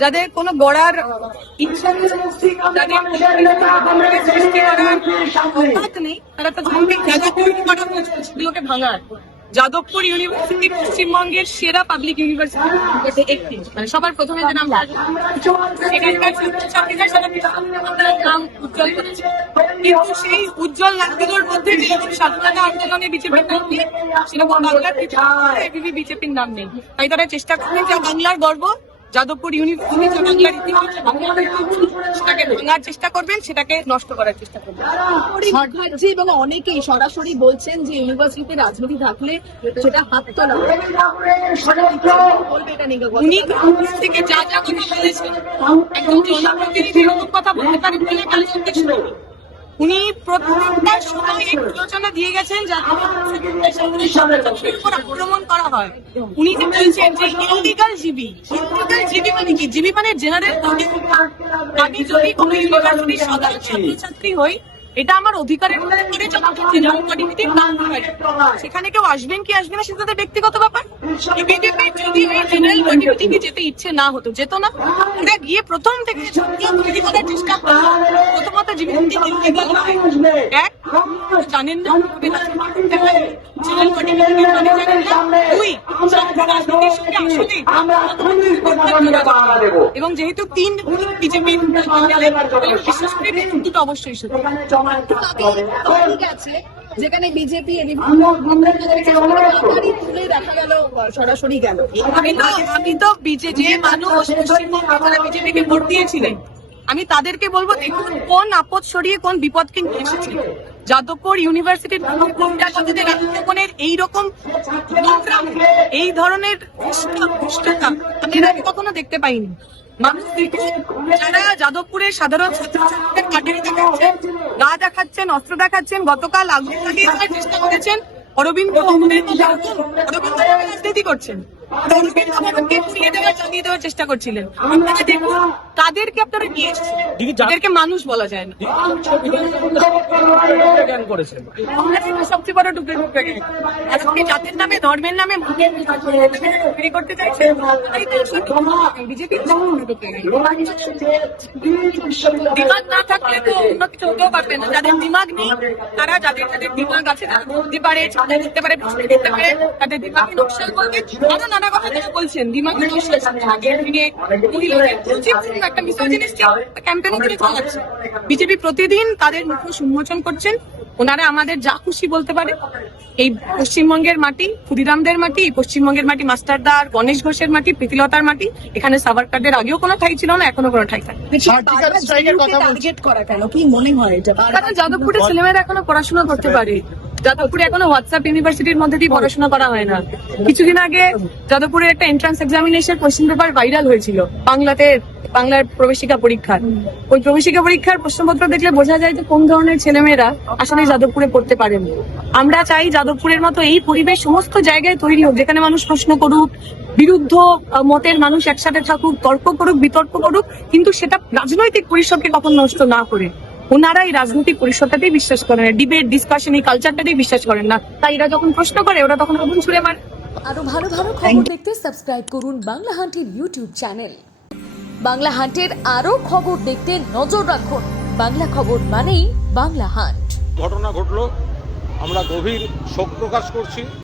যাদের কোনো গড়ার ইচ্ছা নেই, যাদের সৃষ্টি করার অভ্যাস নেই, তারা তো সেগুলোকে ভাঙার। যাদবপুর ইউনিভার্সিটি পশ্চিমবঙ্গের সেরা পাবলিক ইউনিভার্সিটি একটি, মানে সবার প্রথমে যে নাম নাম উজ্জ্বল করেছে, কিন্তু সেই উজ্জ্বল নামগুলোর মধ্যে যেরকম স্বাধীনতা আন্দোলনে বিজেপির নাম নেই, সেরকম বাংলার এবিপি বিজেপির নাম নেই। তাই তারা চেষ্টা করবেন যে বাংলার গর্ব যাদবপুর ইউনিভার্সিটি বাংলার ইতিহাস সেটাকে ভাঙার চেষ্টা করবেন, সেটাকে নষ্ট করার চেষ্টা করবেন। মুখার্জি এবং অনেকেই সরাসরি বলছেন যে ইউনিভার্সিটিতে রাজনীতি থাকলে সেটা হাত তোলা উনি থেকে যা যা কথা বলেছেন, একদম জনপ্রতিনিধির কথা বলতে পারেন বলে উনি প্রত্যেকটা সময় এই প্রযোজনা দিয়ে গেছেন যাতে আক্রমণ করা হয়। উনি যে বলছেন যে ইলিগাল জিবি, জিবি মানে কি? জিবি মানে জেনারেল। আমি যদি কোনো ইউনিভার্সিটির সাধারণ ছাত্রছাত্রী হই, এটা আমার অধিকারের মধ্যে করে জেনারেল কোয়ার্ডিনেটিভ নাম হয়। সেখানে কেউ আসবেন কি আসবে না সেটা তাদের ব্যক্তিগত ব্যাপার। বিজেপির যদি ওই জেনারেল কোয়ার্ডিনেটিভে যেতে ইচ্ছে না হতো, যেত না। ওরা গিয়ে প্রথম থেকে তৈরি করার চেষ্টা করে। প্রথমত জীবনকে ইলিগাল নয়, এক জানেন না জেনারেল কোয়ার্ডিনেটিভ মানে জানেন না, দুই রাজনীতির সঙ্গে আসলে এবং যেহেতু তিন বিজেপি বিশেষ করে দুটো অবশ্যই ঠিক আছে, যেখানে বিজেপি দেখা গেল সরাসরি গেল। আমি তো যে মানুষ বিজেপিকে ভোট দিয়েছিলেন, আমি তাদেরকে বলবো দেখুন কোন আপদ সরিয়ে কোন বিপদকে নিয়ে এসেছে। যাদবপুর ইউনিভার্সিটির আক্রমণের এইরকম এই ধরনের আমি আগে কখনো দেখতে পাইনি। মানুষ দেখুন, যারা যাদবপুরের সাধারণ ছাত্রছাত্রীদের কাটিয়ে দেখাচ্ছেন, গা দেখাচ্ছেন, অস্ত্র দেখাচ্ছেন, গতকাল আগুন লাগিয়ে দেওয়ার চেষ্টা করেছেন। অরবিন্দ রাজনীতি করছেন, চালিয়ে দেওয়ার চেষ্টা করছিলেন। আপনারা দেখুন তাদেরকে আপনারা নিয়ে এসেছেন, তাদেরকে মানুষ বলা যায় না। সবচেয়ে বড় টুকরে আজকে জাতের নামে ধর্মের নামে তৈরি করতে চাইছে বিজেপি। দিমাগ না থাকলে তো অন্য কিছু হতেও পারবে না। যাদের দিমাগ নেই, তারা যাদের দিমাগ আছে তারা বুঝতে পারে, ছাদে দিতে পারে, প্রশ্ন দিতে পারে, তাদের দিমাগে নকশা করবে। আরো নানা কথা তারা বলছেন, দিমাগে নকশা একটা মিসোজিনিস্টিক ক্যাম্পেইন করে চালাচ্ছে। বিজেপি প্রতিদিন তাদের মুখোশ উন্মোচন করছেন। ওনারা আমাদের যা খুশি বলতে পারে। এই পশ্চিমবঙ্গের মাটি ক্ষুদিরামদের মাটি, এই পশ্চিমবঙ্গের মাটি মাস্টারদার, গণেশ ঘোষের মাটি, প্রীতিলতার মাটি। এখানে সাভারকারদের আগেও কোনো ঠাই ছিল না, এখনো কোনো ঠাই থাকে। কি মনে হয় কারণ যাদবপুরের ছেলেমেয়েরা এখনো পড়াশোনা করতে পারে। যাদবপুরে এখনো হোয়াটসঅ্যাপ ইউনিভার্সিটির মধ্যে দিয়ে পড়াশোনা করা হয় না। কিছুদিন আগে যাদবপুরের একটা entrance examination question paper viral হয়েছিল বাংলার প্রবেশিকা পরীক্ষার। ওই প্রবেশিকা পরীক্ষার প্রশ্নপত্র দেখলে বোঝা যায় যে কোন ধরনের ছেলেমেয়েরা আসলে যাদবপুরে পড়তে পারেন। আমরা চাই যাদবপুরের মতো এই পরিবেশ সমস্ত জায়গায় তৈরি হোক, যেখানে মানুষ প্রশ্ন করুক, বিরুদ্ধ মতের মানুষ একসাথে থাকুক, তর্ক করুক, বিতর্ক করুক, কিন্তু সেটা রাজনৈতিক পরিষদকে কখন নষ্ট না করে। ওনারা এই রাজনৈতিক পরিষদটাতেই বিশ্বাস করেন না, ডিবেট ডিসকাশন এই কালচারটাতেই বিশ্বাস করেন না। তাই এরা যখন প্রশ্ন করে ওরা তখন আগুন ছুড়ে মারে। আরো ভালো ভালো খবর দেখতে সাবস্ক্রাইব করুন বাংলা হান্টের ইউটিউব চ্যানেল। বাংলা হান্টের আরো খবর দেখতে নজর রাখুন। বাংলা খবর মানেই বাংলা হান্ট। ঘটনা ঘটলো, আমরা গভীর শোক প্রকাশ করছি।